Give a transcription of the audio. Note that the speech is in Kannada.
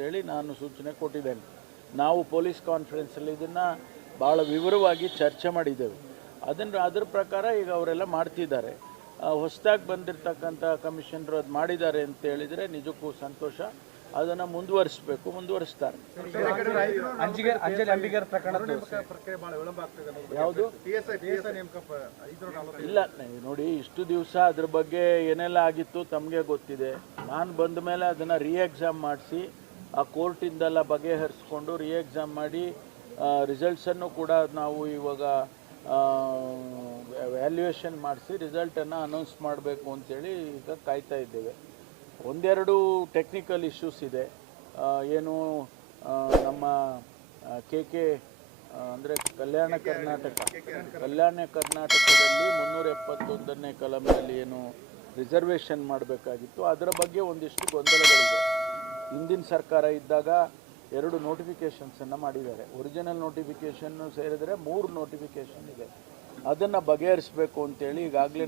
ಅಂತೇಳಿ ನಾನು ಸೂಚನೆ ಕೊಟ್ಟಿದ್ದೇನೆ. ನಾವು ಪೊಲೀಸ್ ಕಾನ್ಫರೆನ್ಸಲ್ಲಿ ಇದನ್ನು ಭಾಳ ವಿವರವಾಗಿ ಚರ್ಚೆ ಮಾಡಿದ್ದೇವೆ. ಅದನ್ನು ಅದ್ರ ಪ್ರಕಾರ ಈಗ ಅವರೆಲ್ಲ ಮಾಡ್ತಿದ್ದಾರೆ. ಹೊಸದಾಗಿ ಬಂದಿರತಕ್ಕಂಥ ಕಮಿಷನರು ಅದು ಮಾಡಿದ್ದಾರೆ ಅಂತ ಹೇಳಿದರೆ ನಿಜಕ್ಕೂ ಸಂತೋಷ. ಅದನ್ನು ಮುಂದುವರಿಸಬೇಕು ಮುಂದುವರಿಸ್ತಾರೆ. ಯಾವುದು? ಇಲ್ಲ ನೋಡಿ ಇಷ್ಟು ದಿವಸ ಅದ್ರ ಬಗ್ಗೆ ಏನೆಲ್ಲ ಆಗಿತ್ತು ತಮಗೆ ಗೊತ್ತಿದೆ. ನಾನು ಬಂದ ಮೇಲೆ ಅದನ್ನು ರೀ ಎಕ್ಸಾಮ್ ಮಾಡಿಸಿ ಆ ಕೋರ್ಟಿಂದೆಲ್ಲ ಬಗೆಹರಿಸ್ಕೊಂಡು ರೀ ಎಕ್ಸಾಮ್ ಮಾಡಿ ರಿಸಲ್ಟ್ಸನ್ನು ಕೂಡ ನಾವು ಇವಾಗ ವ್ಯಾಲ್ಯೂಯೇಷನ್ ಮಾಡಿಸಿ ರಿಸಲ್ಟನ್ನು ಅನೌನ್ಸ್ ಮಾಡಬೇಕು ಅಂತೇಳಿ ಈಗ ಕಾಯ್ತಾ ಇದ್ದೇವೆ. ಒಂದೆರಡು ಟೆಕ್ನಿಕಲ್ ಇಶ್ಯೂಸ್ ಇದೆ. ಏನು ನಮ್ಮ ಕೆ ಕೆ ಅಂದರೆ ಕಲ್ಯಾಣ ಕರ್ನಾಟಕ, ಕಲ್ಯಾಣ ಕರ್ನಾಟಕದಲ್ಲಿ ಮುನ್ನೂರ ಎಪ್ಪತ್ತೊಂದನೇ ಕಲಂನಲ್ಲಿ ಏನು ರಿಸರ್ವೇಷನ್ ಮಾಡಬೇಕಾಗಿತ್ತು. ಅದರ ಬಗ್ಗೆ ಒಂದಿಷ್ಟು ಗೊಂದಲಗಳಿದೆ. ಹಿಂದಿನ ಸರ್ಕಾರ ಇದ್ದಾಗ ಎರಡು ನೋಟಿಫಿಕೇಷನ್ಸನ್ನು ಮಾಡಿದ್ದಾರೆ. ಒರಿಜಿನಲ್ ನೋಟಿಫಿಕೇಷನ್ನು ಸೇರಿದರೆ ಮೂರು ನೋಟಿಫಿಕೇಷನ್ ಇದೆ ಅದನ್ನು ಬಗೆಹರಿಸಬೇಕು ಅಂತೇಳಿ ಈಗಾಗಲೇ